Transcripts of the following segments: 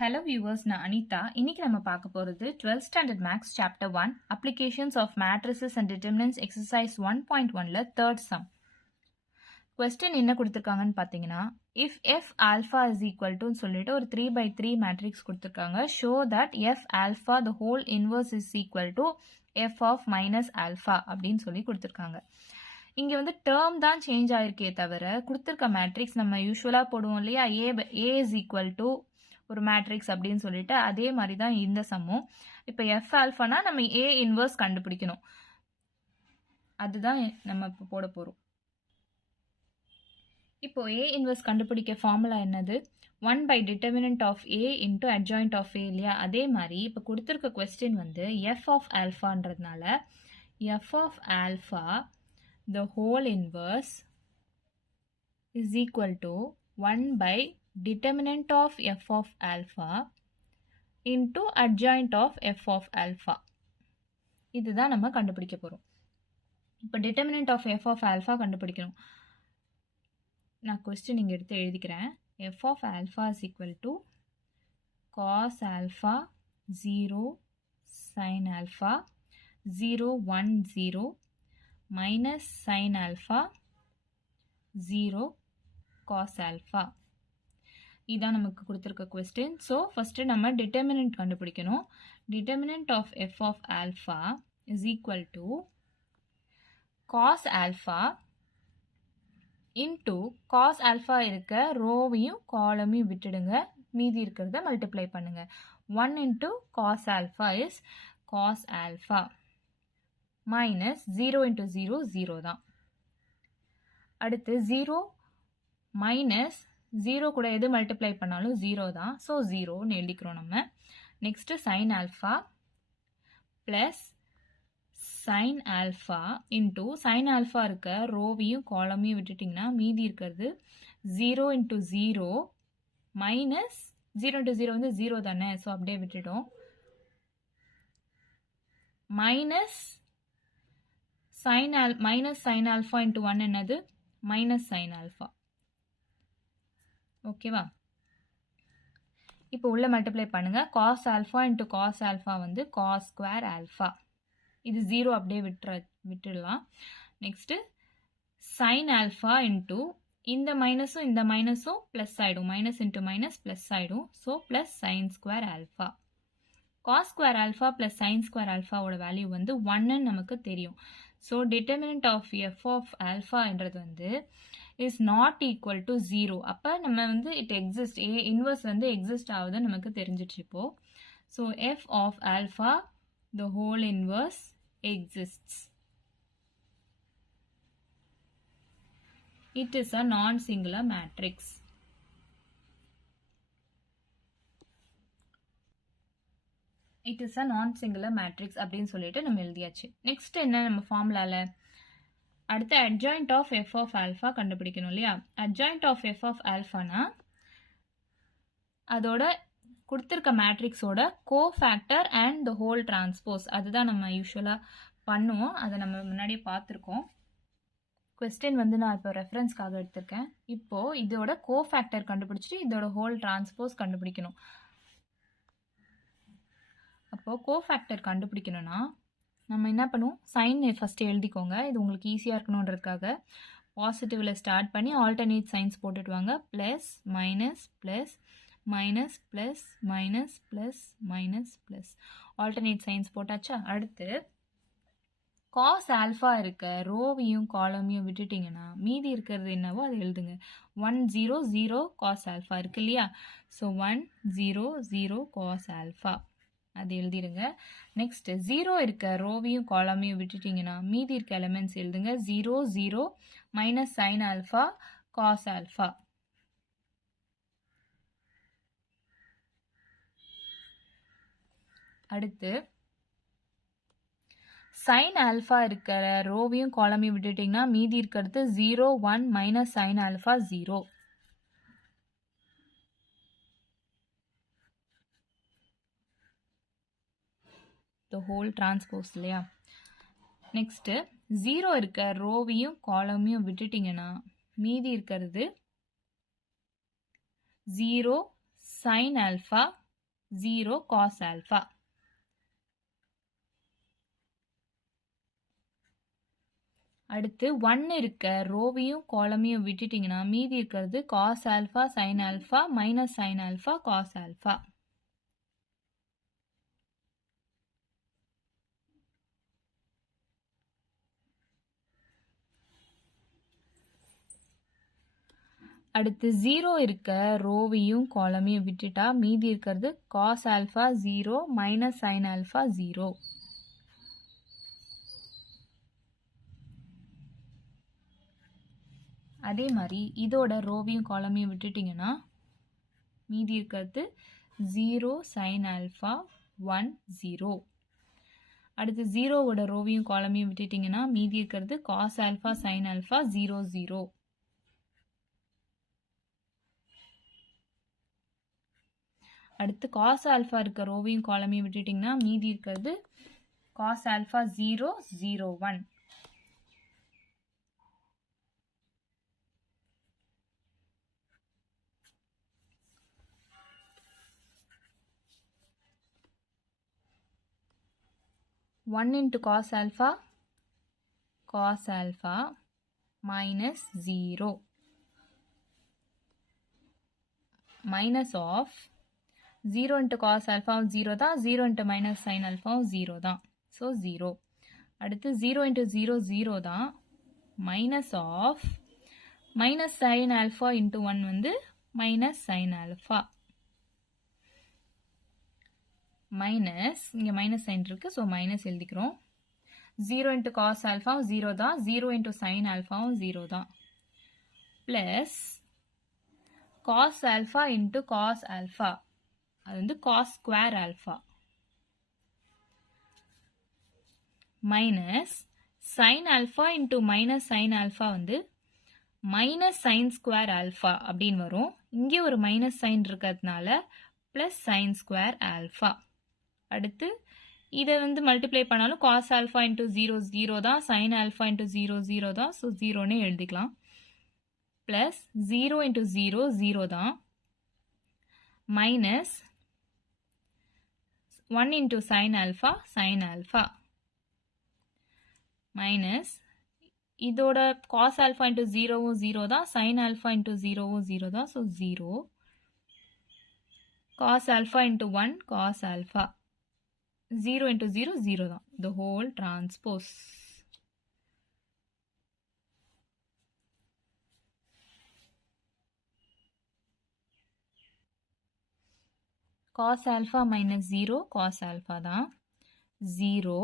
Hello viewers, நான் அனிதா. இன்னைக்கு நம்ம பார்க்க போறது 12th standard maths chapter 1 applications of matrices and determinants exercise 1.1ல third sum. Question என்ன கொடுத்திருக்காங்கன்னு பாத்தீங்கன்னா, if f alpha is equal to சொல்லிட்டு ஒரு 3/3 matrix கொடுத்திருக்காங்க. Show that f alpha the whole inverse is equal to f of minus alpha அப்படின்னு சொல்லி கொடுத்திருக்காங்க. இங்க வந்து term தான் சேஞ்ச் ஆயிருக்கே தவிர கொடுத்திருக்க மேட்ரிக்ஸ் நம்ம யூசுவலா போடுவோம் இல்லையா, a is equal to ஒரு மேட்ரிக்ஸ் அப்படின்னு சொல்லிட்டு அதே மாதிரி தான் இந்த சம்மும். இப்போ எஃப் ஆல்ஃபானா நம்ம ஏ இன்வர்ஸ் கண்டுபிடிக்கணும், அதுதான் நம்ம இப்போ போட போறோம். இப்போ ஏ இன்வர்ஸ் கண்டுபிடிக்க ஃபார்முலா என்னது? 1 by determinant of a into adjoint of a இல்லையா? அதே மாதிரி இப்போ கொடுத்துருக்க கொஸ்டின் வந்து எஃப் ஆஃப் ஆல்ஃபான்றதுனால F of alpha the whole inverse is equal to 1 by determinant of f of alpha into adjoint of f of alpha. இதுதான் நம்ம கண்டுபிடிக்க போறோம். இப்போ determinant of f of alpha கண்டுபிடிக்கணும். நான் கொஸ்டின் இங்க எடுத்து எழுதிக்கிறேன். f of alpha is equal to cos alpha 0 sin alpha 0 1 0 minus sin alpha 0 cos alpha. இதான் நமக்கு கொடுத்திருக்க கொஸ்டின். ஸோ ஃபர்ஸ்ட் நம்ம டிட்டர்மினன்ட் கண்டுபிடிக்கணும். Determinant of F of alpha is equal to cos alpha into cos alpha இருக்க ரோவையும் காலமையும் விட்டுடுங்க, மீதி இருக்கிறத மல்டிப்ளை பண்ணுங்க. 1 into cos alpha is cos alpha minus 0 into 0 0 தான். அடுத்து 0 மைனஸ் 0 கூட எது மல்டிப்ளை பண்ணாலும் 0 தான். ஸோ 0ன்னு எழுதிக்கிறோம் நம்ம. Next sign alpha plus sign alpha into sign alpha இருக்க ரோவையும் காலமையும் விட்டுட்டிங்கன்னா மீதி இருக்கிறது 0 இன்டூ 0 மைனஸ் 0 இன்டூ 0 வந்து 0 தானே, ஸோ அப்படியே விட்டுட்டோம். மைனஸ் சைன் ஆல்ஃபா இன்டூ 1 என்னது? Minus sine alpha. ஓகேவா? இப்போ உள்ள மல்டிப்ளை பண்ணுங்க. Cos alpha into cos alpha வந்து காஸ் ஸ்கொயர் ஆல்ஃபா. இது 0 அப்படியே விட்டுடலாம். நெக்ஸ்ட் சைன் ஆல்ஃபா இன்டூ இந்த மைனஸும் பிளஸ் ஆயிடும், மைனஸ் இன்டூ மைனஸ் பிளஸ் ஆயிடும். So plus sine square alpha. Cos square alpha plus sine square ஆல்ஃபாவோட வேல்யூ வந்து 1ன்னு நமக்கு தெரியும். So determinant of F of ஆல்ஃபான்றது வந்து இஸ் நாட் ஈக்குவல் டு 0. அப்போ நம்ம வந்து இட் எக்ஸிஸ்ட், ஏ இன்வர்ஸ் வந்து எக்ஸிஸ்ட் ஆகுதுன்னு நமக்கு தெரிஞ்சிச்சு இப்போ. So F of alpha the whole inverse exists. It is a non singular matrix. It is a non singular matrix அப்படின்னு சொல்லிட்டு நம்ம எழுதியாச்சு. நெக்ஸ்ட் என்ன நம்ம ஃபார்முலால அடுத்து adjoint of f of alpha கண்டுபிடிக்கணும் இல்லையா? adjoint of f of alphaனா அதோட கொடுத்திருக்க மேட்ரிக்ஸோட cofactor and the whole transpose. அதுதான் நம்ம யூஸ்வலா பண்ணுவோம், அதை நம்ம முன்னாடியே பார்த்துருக்கோம். கொஸ்டின் வந்து நான் இப்போ ரெஃபரன்ஸ்க்காக எடுத்திருக்கேன். இப்போ இதோட கோஃபேக்டர் கண்டுபிடிச்சிட்டு இதோட ஹோல் டிரான்ஸ்போஸ் கண்டுபிடிக்கணும். அப்போ கோஃபேக்டர் கண்டுபிடிக்கணும்னா நம்ம என்ன பண்ணுவோம்? சைன் ஃபர்ஸ்ட் எழுதிக்கோங்க, இது உங்களுக்கு ஈஸியாக இருக்கணுன்றதுக்காக. பாசிட்டிவ்ல ஸ்டார்ட் பண்ணி ஆல்டர்னேட் சைன்ஸ் போட்டுட்டு வாங்க. Plus minus plus minus plus minus plus minus plus alternate signs போட்டாச்சா? அடுத்து காஸ் ஆல்ஃபா இருக்க ரோவையும் காலமையும் விட்டுட்டிங்கன்னா மீதி இருக்கிறது என்னவோ அதை எழுதுங்க. 1 0 0 காஸ் ஆல்ஃபா இருக்கு இல்லையா? ஸோ 1 0 0 காஸ் ஆல்ஃபா அது எழுதிடுங்க. நெக்ஸ்ட் 0 இருக்க ரோவையும் காலமையும் விட்டுட்டீங்கன்னா மீதி இருக்க எலிமெண்ட்ஸ் எழுதுங்க. 0 0 minus sine alpha cos alpha. அடுத்து சைன் ஆல்ஃபா இருக்கிற ரோவையும் காலமையும் விட்டுட்டீங்கன்னா மீதி இருக்கிறது 0 1 minus sine alpha 0. the whole transpose இல்லையா? நெக்ஸ்ட் 0 இருக்க ரோவையும் காலமையும் விட்டுட்டீங்கன்னா மீதி இருக்கிறது 0 sin alpha 0 cos alpha. அடுத்து 1 இருக்க ரோவையும் காலமையும் விட்டுட்டிங்கன்னா மீதி இருக்கிறது cos alpha sin alpha minus sin alpha cos alpha. அடுத்து 0 இருக்க ரோவையும் காலமையும் விட்டுட்டா மீதி இருக்கிறது cos alpha 0 minus sin alpha 0. அதே மாதிரி இதோட ரோவையும் காலமையும் விட்டுட்டிங்கன்னா மீதி இருக்கிறது 0 sin alpha 1 0. அடுத்து 0வோட ரோவையும் காலமையும் விட்டுட்டிங்கன்னா மீதி இருக்கிறது cos alpha sin alpha 0 0. அடுத்து cos alpha இருக்க ரோவையும் காலமையும் விட்டுட்டிங்கன்னா மீதி இருக்கிறது cos alpha 0 0 1. One into cos alpha minus 0 minus of 0 into cos alpha 0 தான், 0 into minus sin alpha 0 தான். So 0. அடுத்து 0 into 0 0 தான், minus of minus sin alpha into 1 வந்து minus sin alpha. மைனஸ் இங்கே மைனஸ் சைன் இருக்கு, ஸோ மைனஸ் எழுதிக்கிறோம். 0 into cos alpha 0 தான், 0 into sin alpha 0 தான், plus cos alpha into cos alpha அது வந்து cos square alpha minus sin alpha into minus sin alpha வந்து minus sin square alpha அப்படின்னு வரும். இங்கே ஒரு மைனஸ் சைன் இருக்கிறதுனால ப்ளஸ் sin square alpha. அடுத்து இதை வந்து மல்டிப்ளை பண்ணாலும் cos alpha into 0 0 தான், sin alpha into 0 0 தான், ஸோ 0ன்னு எழுதிக்கலாம். ப்ளஸ் 0 into 0 0 தான், minus 1 into sin alpha minus இதோட cos alpha into 0 0 தான், sin alpha into 0 0 தான், so 0 cos alpha into 1 cos alpha 0 into 0 0 தான், the whole transpose. cos alpha minus 0 cos alpha தான், 0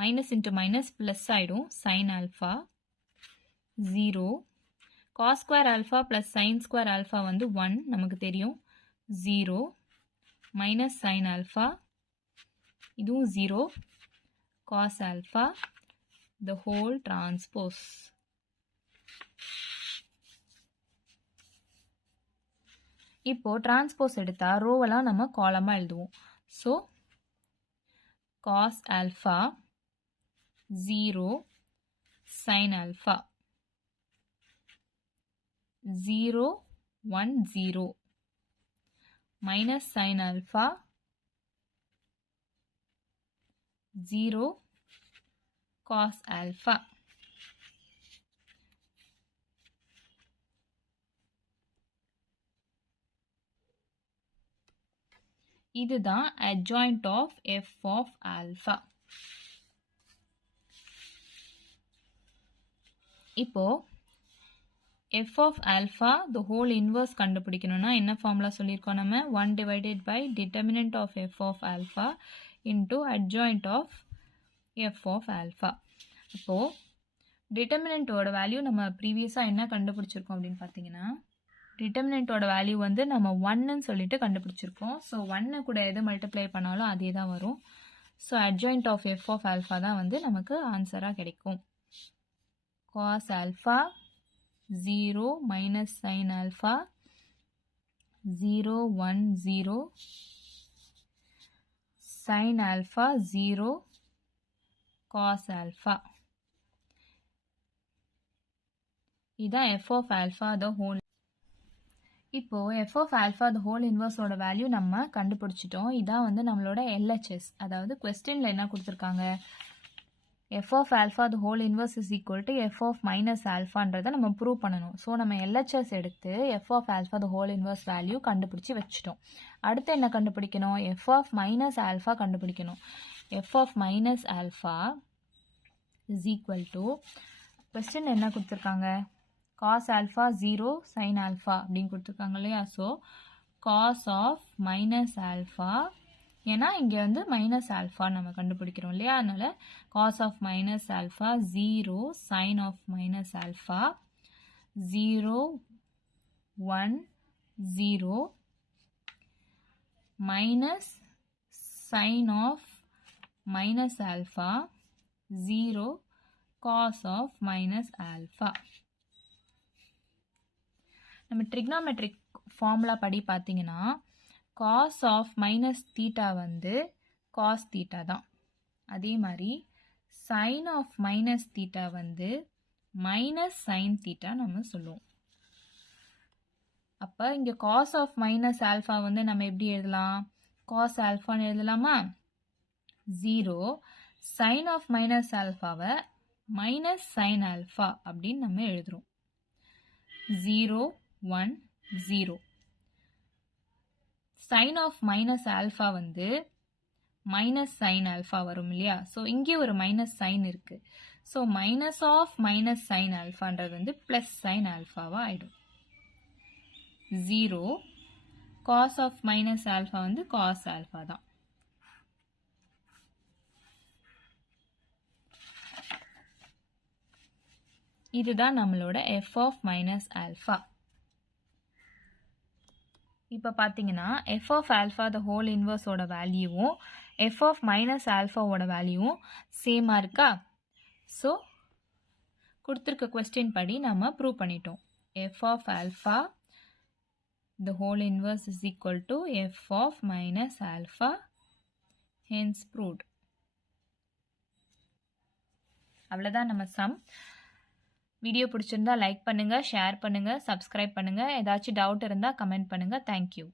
minus into minus plus ஆயிடும், sin alpha 0 cos square alpha plus sin square alpha வந்து 1 நமக்கு தெரியும், 0 minus sin alpha இதுவும் 0 cos alpha the whole transpose. இப்போ transpose எடுத்தா ரோவெல்லாம் நம்ம காலமா எழுதுவோம். So cos alpha 0 sin alpha 0 1 0 minus sin alpha 0 cos alpha. இதுதான் adjoint of f of alpha. இப்போ f of alpha the whole inverse கண்டுபிடிக்கணும்னா என்ன ஃபார்முலா சொல்லியிருக்கோம் நம்ம, 1 divided by determinant of f of alpha into adjoint of f of alpha. இப்போ டிட்டர்மினன்ட்டோட value நம்ம ப்ரீவியஸாக என்ன கண்டுபிடிச்சிருக்கோம் அப்படின்னு பார்த்தீங்கன்னா, டிட்டர்மினன்ட்டோட வேல்யூ வந்து நம்ம 1ன்னு சொல்லிட்டு கண்டுபிடிச்சிருக்கோம். ஸோ 1 கூட எது மல்டிப்ளை பண்ணாலும் அதே தான் வரும். So adjoint of f of alpha தான் வந்து நமக்கு ஆன்சராக கிடைக்கும். cos alpha 0 minus sin alpha 0 1 0 sin alpha 0 cos alpha. இதான் f of alpha the whole. இப்போ F of alpha the whole இன்வர்ஸோட வேல்யூ நம்ம கண்டுபிடிச்சிட்டோம். இதான் வந்து நம்மளோட எல்ஹெச்எஸ். அதாவது கொஸ்டினில் என்ன கொடுத்துருக்காங்க, F of alpha the whole inverse is equal to F of minus ஆல்ஃபான்றதை நம்ம ப்ரூவ் பண்ணணும். ஸோ நம்ம எல்ஹெச்எஸ் எடுத்து F of alpha the whole inverse value கண்டுபிடிச்சி வச்சுட்டோம். அடுத்து என்ன கண்டுபிடிக்கணும், எஃப் ஆஃப் மைனஸ் ஆல்ஃபா கண்டுபிடிக்கணும். F of minus alpha is equal to, question என்ன கொடுத்துருக்காங்க, cos alpha 0 sin alpha அப்படின்னு கொடுத்துருக்காங்க இல்லையா. So cos of minus alpha, ஏன்னா இங்கே வந்து மைனஸ் ஆல்ஃபா நம்ம கண்டுபிடிக்கிறோம் இல்லையா, அதனால cos of minus alpha 0 sin of minus alpha 0 1 0 minus sin of minus alpha 0 cos of minus alpha. நம்ம ட்ரிக்னாமெட்ரிக் ஃபார்முலா படி பார்த்தீங்கன்னா காஸ் ஆஃப் மைனஸ் தீட்டா வந்து காஸ் தீட்டா தான். அதே மாதிரி சைன் ஆஃப் மைனஸ் தீட்டா வந்து மைனஸ் சைன் தீட்டா நம்ம சொல்லுவோம். அப்போ இங்கே காஸ் ஆஃப் மைனஸ் ஆல்ஃபா வந்து நம்ம எப்படி எழுதலாம், காஸ் ஆல்ஃபான்னு எழுதலாமா, 0 சைன் ஆஃப் மைனஸ் ஆல்ஃபாவை மைனஸ் சைன் ஆல்ஃபா அப்படின்னு நம்ம எழுதுறோம். 0 1 0. sin ஆஃப் மைனஸ் ஆல்ஃபா வந்து மைனஸ் சைன் ஆல்ஃபா வரும் இல்லையா. ஸோ இங்கே ஒரு மைனஸ் சைன் இருக்கு. So minus of minus sine ஆல்ஃபான்றது வந்து பிளஸ் சைன் ஆல்ஃபாவா ஆயிடும். 0 காஸ் ஆஃப் மைனஸ் ஆல்ஃபா வந்து காஸ் ஆல்ஃபா தான். இதுதான் நம்மளோட எஃப் ஆஃப் மைனஸ் ஆல்ஃபா. இப்போ பார்த்தீங்கன்னா F of alpha the whole இன்வர்ஸோட வேல்யூவும் எஃப் ஆஃப் மைனஸ் ஆல்ஃபாவோட வேல்யூவும் சேமாக இருக்கா. ஸோ கொடுத்துருக்க கொஸ்டின் படி நம்ம ப்ரூவ் பண்ணிட்டோம். F of alpha the whole inverse is equal to F of minus alpha, hence proved. அவ்வளோதான் நம்ம சம். வீடியோ பிடிச்சிருந்தா லைக் பண்ணுங்கள், ஷேர் பண்ணுங்கள், சப்ஸ்கிரைப் பண்ணுங்கள். ஏதாச்சும் டவுட் இருந்தால் கமெண்ட் பண்ணுங்கள். தேங்க்யூ.